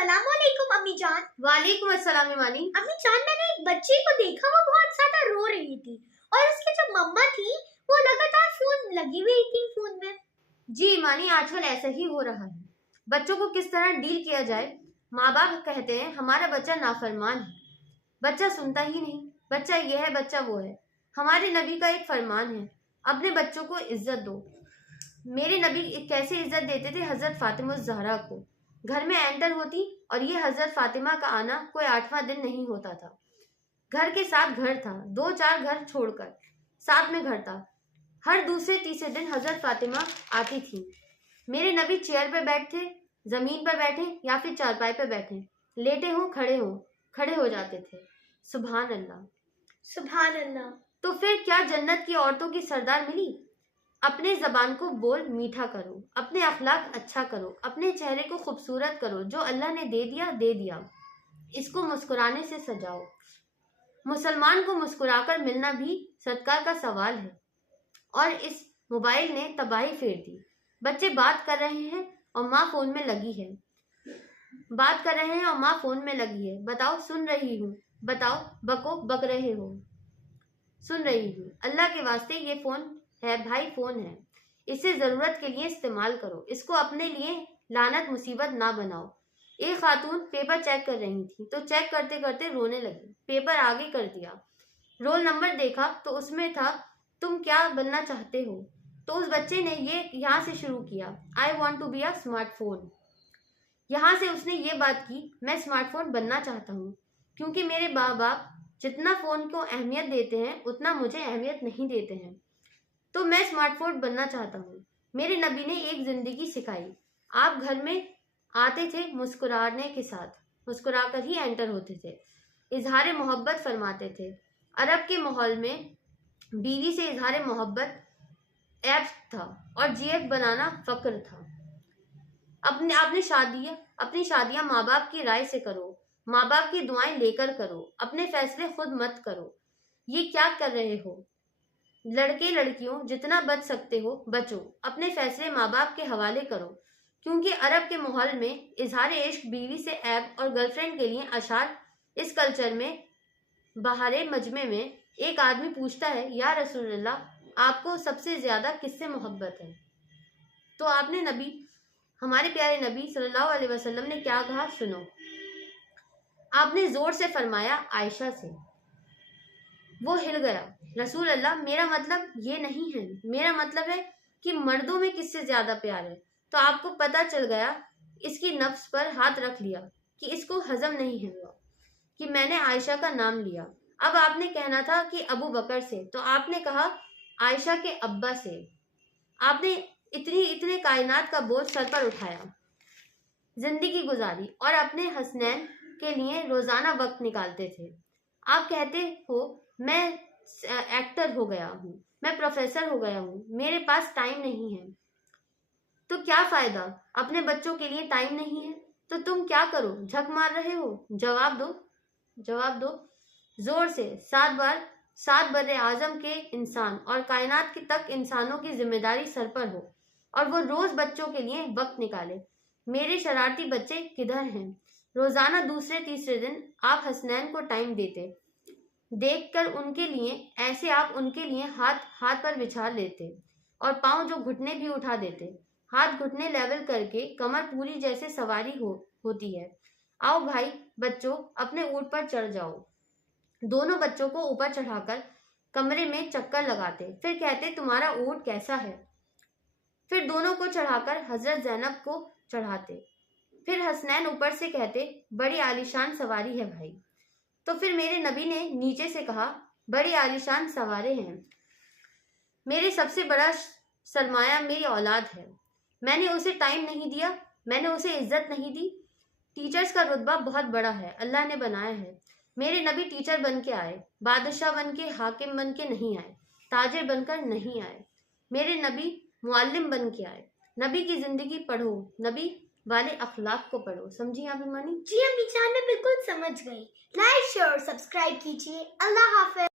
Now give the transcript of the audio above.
अस्सलाम वालेकुम अम्मी जान। वालेकुम अस्सलाम ईमानी। अम्मी जान, मैंने एक बच्चे को देखा, वो बहुत ज्यादा रो रही थी और उसकी जो मम्मा थी वो लगातार फोन लगी हुई थी फोन में। जी ईमानी, आजकल ऐसा ही हो रहा है। बच्चों को किस तरह डील किया जाए। माँ बाप कहते हैं हमारा बच्चा नाफरमान है, बच्चा सुनता ही नहीं, बच्चा ये है बच्चा वो है। हमारे नबी का एक फरमान है, अपने बच्चों को इज्जत दो। मेरे नबी कैसे इज्जत देते थे हजरत फातिमा ज़हरा को। घर में एंटर होती और ये हजरत फातिमा का आना कोई 8वां दिन नहीं होता था। घर के साथ घर था, 2-4 घर छोड़कर साथ में घर था। हर दूसरे तीसरे दिन हजरत फातिमा आती थी। मेरे नबी चेयर पे बैठे, जमीन पर बैठे या फिर चारपाई पर बैठे, लेटे हो खड़े हो जाते थे। सुभान अल्लाह, सुभान अल्लाह। तो फिर क्या जन्नत की औरतों की सरदार मिली। अपने जबान को बोल मीठा करो, अपने अखलाक अच्छा करो, अपने चेहरे को खूबसूरत करो। जो अल्लाह ने दे दिया, इसको मुस्कुराने से सजाओ। मुसलमान को मुस्कुराकर मिलना भी सदका का सवाल है। और इस मोबाइल ने तबाही फेर दी। बच्चे बात कर रहे हैं और माँ फोन में लगी है। बताओ सुन रही हूँ, बताओ बको बक रहे हो। सुन रही हूँ, अल्लाह के वास्ते ये फोन है भाई, फोन है, इसे जरूरत के लिए इस्तेमाल करो, इसको अपने लिए लानत मुसीबत ना बनाओ। एक खातून पेपर चेक कर रही थी तो चेक करते करते रोने लगी। पेपर आगे कर दिया, रोल नंबर देखा तो उसमें था तुम क्या बनना चाहते हो। तो उस बच्चे ने ये यहाँ से शुरू किया, I want to be a smartphone. यहाँ से उसने ये बात की, मैं स्मार्टफोन बनना चाहता हूँ, क्योंकि मेरे माँ बाप जितना फोन को अहमियत देते हैं उतना मुझे अहमियत नहीं देते हैं, तो मैं स्मार्टफोन बनना चाहता हूँ। मेरे नबी ने एक जिंदगी सिखाई। आप घर में आते थे मुस्कुराने के साथ, मुस्कुराकर ही एंटर होते थे, इजहार मोहब्बत फरमाते थे। अरब के माहौल में बीवी से इजहार मोहब्बत ऐब था और जीएफ बनाना फक्र था। अपनी शादियां माँ बाप की राय से करो, माँ बाप की दुआएं लेकर करो, अपने फैसले खुद मत करो। ये क्या कर रहे हो। लड़के लड़कियों जितना बच सकते हो बचो, अपने फैसले माँ बाप के हवाले करो, क्योंकि अरब के माहौल में इजहार इश्क बीवी से ऐब और गर्लफ्रेंड के लिए अशार। इस कल्चर में बहारे मजमे में एक आदमी पूछता है, या रसूलल्लाह, आपको सबसे ज्यादा किससे मोहब्बत है। तो आपने नबी, हमारे प्यारे नबी सल्लल्लाहु अलैहि वसल्लम ने क्या कहा सुनो। आपने जोर से फरमाया, आयशा से। वो हिल गया, रसूल अल्लाह, मेरा मतलब ये नहीं है, मेरा मतलब है कि मर्दों में किससे ज्यादा प्यार है। तो आपको पता चल गया, इसकी नफ्स पर हाथ रख लिया कि इसको हजम नहीं हुआ कि मैंने आयशा का नाम लिया। अब आपने कहना था कि अबू बकर से, तो आपने कहा आयशा के अब्बा से। आपने इतने कायनात का बोझ सर पर उठाया, जिंदगी गुजारी और अपने हसनैन के लिए रोजाना वक्त निकालते थे। आप कहते हो मैं एक्टर हो गया हूँ, मैं प्रोफेसर हो गया हूँ, मेरे पास टाइम नहीं है। तो क्या फायदा, अपने बच्चों के लिए टाइम नहीं है तो तुम क्या करो, झक मार रहे हो। जवाब दो जोर से। 7 बार 7 बर्रे आजम के इंसान और कायनात की तक इंसानों की जिम्मेदारी सर पर हो और वो रोज बच्चों के लिए वक्त निकाले। मेरे शरारती बच्चे किधर हैं। रोजाना दूसरे तीसरे दिन आप हसनैन को टाइम देते, देखकर उनके लिए ऐसे आप उनके लिए हाथ पर बिछा लेते और पांव जो घुटने भी उठा देते। हाथ घुटने लेवल करके कमर पूरी जैसे सवारी होती है। आओ भाई बच्चों, अपने ऊंट पर चढ़ जाओ। दोनों बच्चों को ऊपर चढ़ाकर कमरे में चक्कर लगाते, फिर कहते तुम्हारा ऊंट कैसा है। फिर दोनों को चढ़ाकर हजरत ज़ैनब को चढ़ाते, फिर हसनैन ऊपर से कहते बड़ी आलीशान सवारी है भाई। तो फिर मेरे नबी ने नीचे से कहा बड़ी आलीशान सवारे हैं। मेरे सबसे बड़ा सरमाया मेरी औलाद है। मैंने उसे टाइम नहीं दिया, मैंने उसे इज्जत नहीं दी। टीचर्स का रुतबा बहुत बड़ा है, अल्लाह ने बनाया है। मेरे नबी टीचर बन के आए, बादशाह बन के, हाकिम बन के नहीं आए, ताजिर बनकर नहीं आए। मेरे नबी मुअल्लिम बन के आए। नबी की जिंदगी पढ़ो, नबी वाले अखलाक को पढ़ो। समझी आप ईमानी? जी अम्मी जान, मैं बिल्कुल समझ गई। लाइक शेयर और सब्सक्राइब कीजिए। अल्लाह हाफिज।